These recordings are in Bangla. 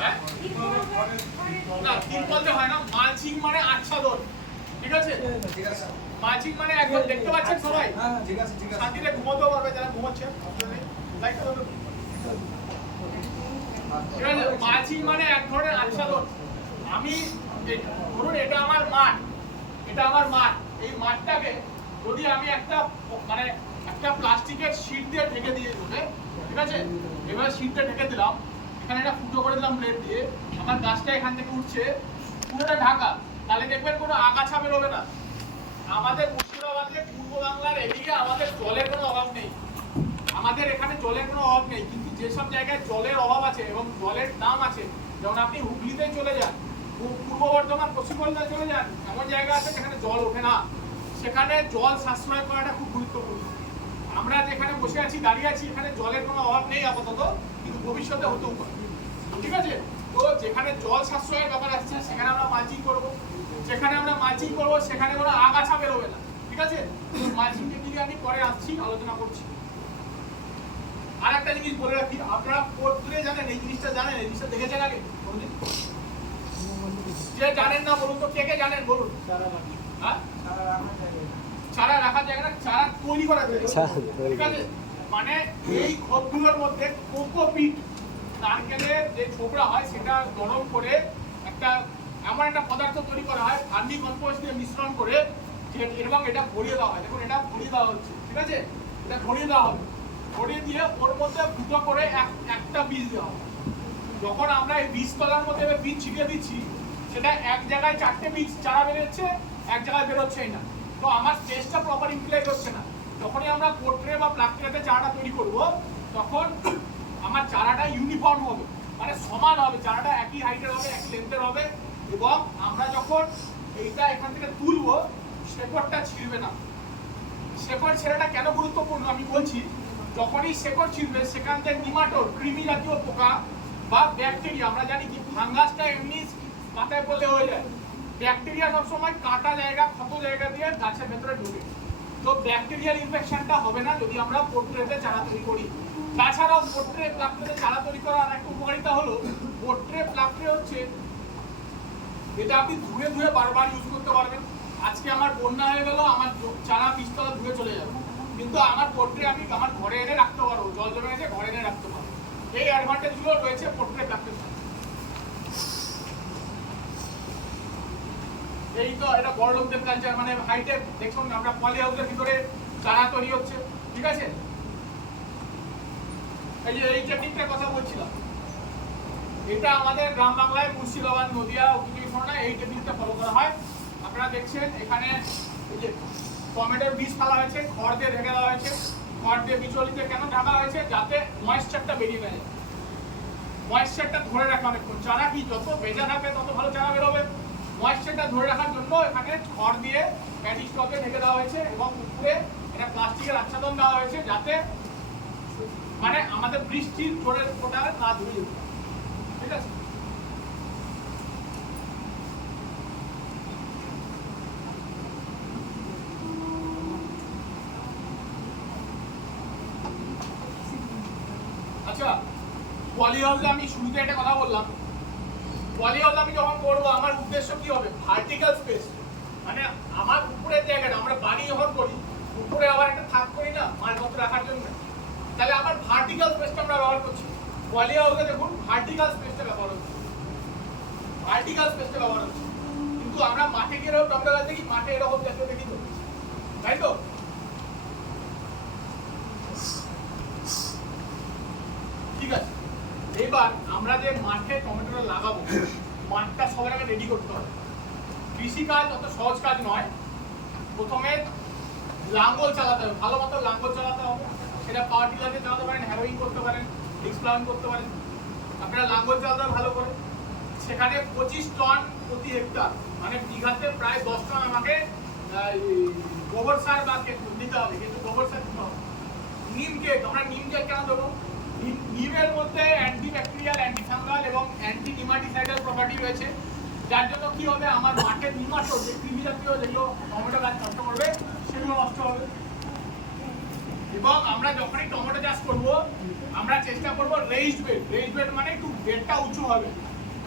হ্যাঁ না তিরপল দিয়ে হয় না, মালচিং মানে আচ্ছাদন, ঠিক আছে? মালচিং মানে একদম দেখতে পাচ্ছেন সবাই, ঠিক আছে শান্তিতে ঘুমোতেও পারবে যারা ঘুমোচ্ছে, লাইটটা দেবে। ঠিক আছে, মালচিং মানে এক ধরনের আচ্ছাদন। আমি ধরুন এটা আমার মাঠ, এটা আমার মাঠ, এই মাঠটাকে যদি আমি একটা মানে একটা প্লাস্টিকের শীট দিয়ে ঢেকে দিয়ে দেবে, ঠিক আছে? এবার শীটটা ঢেকে দিলাম, এখানে একটা ফুটো করে দিলাম প্লেট দিয়ে, আমার গাছটা এখান থেকে উঠছে, পুরোটা ঢাকা, তাহলে দেখবেন কোনো আগাছা বেরোবে না। আমাদের মুর্শিদাবাদে পূর্ব বাংলার এদিকে আমাদের জলের কোনো অভাব নেই, আমাদের এখানে জলের কোনো অভাব নেই, কিন্তু যেসব জায়গায় জলের অভাব আছে এবং জলের দাম আছে, যেমন আপনি হুগলিতে চলে যান, পূর্ব বর্ধমান, পশ্চিম বর্ধমানে চলে যান, এমন জায়গা আছে যেখানে জল ওঠে না, সেখানে জল সাশ্রয় করাটা খুব গুরুত্বপূর্ণ। আমরা যেখানে বসে আছি, দাঁড়িয়ে আছি, এখানে জলের কোনো অভাব নেই আপাতত, কিন্তু ভবিষ্যতে হতেও পারে, ঠিক আছে? তো যেখানে জল সাশ্রয়ের ব্যাপার আসছে সেখানে আমরা মালচিং করব, যেখানে আমরা মালচিং করব সেখানে কোনো আগাছা বেরোবে না, ঠিক আছে? মালচিং টেকনিকে আমি পরে আসছি, আলোচনা করছি। আর একটা জিনিস বলে রাখি, আপনারা পোর্ট্রে জানেন, এই জিনিসটা জানেন, এই জিনিসটা দেখেছেন আগে কোনদিন? যে জানেন না বলুন তো, কে কে জানেন বলুন? হ্যাঁ, চারা রাখার জায়গাটা চারা তৈরি করা যায়, ঠিক আছে? মানে এই খোপগুলোর মধ্যে কোকোপিট, নারকেলের যে ছোবড়া হয় সেটা গরম করে একটা এমন একটা পদার্থ তৈরি করা হয়, ভার্মি কম্পোস্ট দিয়ে মিশ্রণ করে, এবং এটা ভরিয়ে দেওয়া হয়। দেখুন এটা ভরিয়ে দেওয়া হচ্ছে, ঠিক আছে? এটা ভরিয়ে দেওয়া হবে, ভরিয়ে দিয়ে ওর মধ্যে ফুটো করে একটা বীজ দেওয়া হবে। যখন আমরা এই বীজতলার মধ্যে বীজ ছিটিয়ে দিচ্ছি, সেটা এক জায়গায় 4টে বীজ চারা বেরোচ্ছে, এক জায়গায় বেরোচ্ছেই না, তো আমার স্পেসটা প্রপার ইউটিলাইজ হচ্ছে না। যখনই আমরা পোর্ট্রে বা প্লাস্টিকেতে চারাটা তৈরি করব, তখন আমার চারাটা ইউনিফর্ম হবে, মানে সমান হবে, চারাটা একই হাইটের হবে, একই লেন্থের হবে, এবং আমরা যখন এইটা এখান থেকে তুলবো, শেকড়টা ছিঁড়বে না। শেকড় ছেঁড়াটা কেন গুরুত্বপূর্ণ আমি বলছি, যখনই শেকড় ছিঁড়বে সেখান থেকে নিমাটোড, কৃমি জাতীয় পোকা বা ব্যাকটেরিয়া, আমরা জানি কি ফাঙ্গাসটা এমনি মাথায় পড়লে হয়ে যায়, ব্যাকটেরিয়া সবসময় কাটা জায়গা, ক্ষত জায়গা দিয়ে গাছের ভেতরে ঢুকে, তো ব্যাকটেরিয়াল ইনফেকশনটা হবে না যদি আমরা পোর্ট্রেতে চারা তৈরি করি। তাছাড়াও পোর্ট্রে প্লাস্ট্রে চারা তৈরি করার আর একটা উপকারিতা হলো, পোর্ট্রে প্লাস্ট্রে হচ্ছে এটা আপনি ধুয়ে ধুয়ে বারবার ইউজ করতে পারবেন। আজকে আমার বন্যা হয়ে গেল, আমার চারা বীজতলা ধুয়ে চলে যাবে, কিন্তু আমার পোর্ট্রে আমি আমার ঘরে এনে রাখতে পারবো, জল জমে গেছে ঘরে এনে রাখতে পারবো। এই অ্যাডভান্টেজগুলো রয়েছে পোর্ট্রে প্লাস্ট্রের সাথে। এই তো এটা বড় লোকদের কালচার, মানে হাইটেক, দেখুন আমরা পলি হাউসের ভিতরে চারা তৈরি হচ্ছে, ঠিক আছে? এই যে এই টেকনিকটার কথা বলছিলাম, এটা আমাদের গ্রাম বাংলায় মুর্শিদাবাদ, নদিয়া, উত্তর এই টেকনিকটা ফলো করা হয়। আপনারা দেখছেন এখানে এই যে টমেটোর বীজ ফেলা হয়েছে, খড় দিয়ে ঢেকে দেওয়া হয়েছে। খড় দিয়ে বিচলিতে কেন ঢাকা হয়েছে? যাতে ময়েশ্চারটা বেরিয়ে না যায়, ময়েশ্চারটা ধরে রাখা অনেকক্ষণ। চারা কি যত ভেজা থাকবে তত ভালো চারা বেরোবে, ময়েশ্চারটা ধরে রাখার জন্য এখানে খড় দিয়ে প্যাডি স্টকে ঢেকে দেওয়া হয়েছে, এবং উপরে এটা প্লাস্টিকের আচ্ছাদন দেওয়া হয়েছে, যাতে মানে আমাদের বৃষ্টির জোরের ফোঁটা না ধুয়ে যেতে, ঠিক আছে? আচ্ছা, পলি হাউসে আমি শুরুতে একটা কথা বললাম, পলি হাউস আমি যখন করবো আমার উদ্দেশ্য কি হবে? ভার্টিক্যাল স্পেস, মানে আমার উপরের জায়গাটা, আমরা বাড়ি যখন করি উপরে আবার একটা থাক করি না মালপত্র রাখার জন্য, তাহলে আমার ভার্টিক্যাল স্পেসটা আমরা ব্যবহার করছি। পলি হাউসে দেখুন ভার্টিক্যাল স্পেসটা ব্যবহার হচ্ছে, ভার্টিক্যাল স্পেসটা ব্যবহার হচ্ছে, কিন্তু আমরা মাঠে গিয়ে এরকম টমেটো গাছ দেখি, মাঠে এরকম জাতীয় দেখি তো, তাই তো? ঠিক আছে, এবার আমরা যে মাঠে টমেটোটা লাগাবো, মাঠটা সবার আগে রেডি করতে হবে। কৃষিকাজ অত সহজ কাজ নয়। প্রথমে লাঙ্গল চালাতে হবে, ভালো মতো লাঙ্গল চালাতে হবে, সেটা পাওয়ার টিলার দিয়ে চালাতে পারেন, হ্যারোইং করতে পারেন, ডিস্ক প্লাউইং করতে পারেন। আপনারা লাঙ্গল চালাতে হবে ভালো করে, সেখানে 25 টন প্রতি হেক্টর, মানে বিঘাতে প্রায় 10 টন আমাকে গোবর সার বা দিতে হবে, কিন্তু গোবর সার দিতে হবে। নিম কেক, আমরা নিম কেক কেন দেবো? নিমের মধ্যে অ্যান্টি ব্যাকটেরিয়াল, অ্যান্টি ফাঙ্গাল এবং অ্যান্টি নিমাটিসাইডাল প্রপার্টি রয়েছে, যার জন্য কি হবে, আমার মাঠের নিমাটোড, যে কৃমি জাতীয় যেগুলো টমেটো গাছ নষ্ট করবে সেগুলো নষ্ট হবে। এবং আমরা যখনই টমেটো চাষ করব আমরা চেষ্টা করব রেইজড বেড মানে একটু বেডটা উঁচু হবে,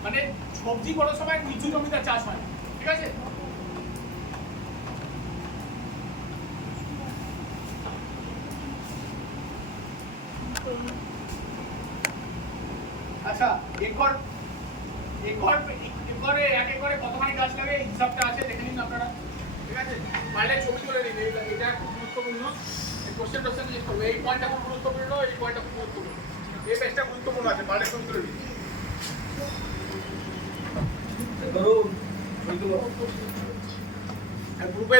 মানে সবজি কোনো সময় নিচু জমিতে চাষ হয়, ঠিক আছে? আচ্ছা, একরে এক একরে কতখানি গাছ লাগে এই হিসাবটা আছে, দেখে নিন আপনারা, ঠিক আছে? পারলে ছবি করে নিন, এটা খুব গুরুত্বপূর্ণ। এই কোশ্চেন জিজ্ঞেস করবে, এই পয়েন্টটা খুব গুরুত্বপূর্ণ, এই পয়েন্টটা খুব গুরুত্বপূর্ণ, এই পেজটা গুরুত্বপূর্ণ আছে, পারলে ছবি করে নিন। গ্রুপে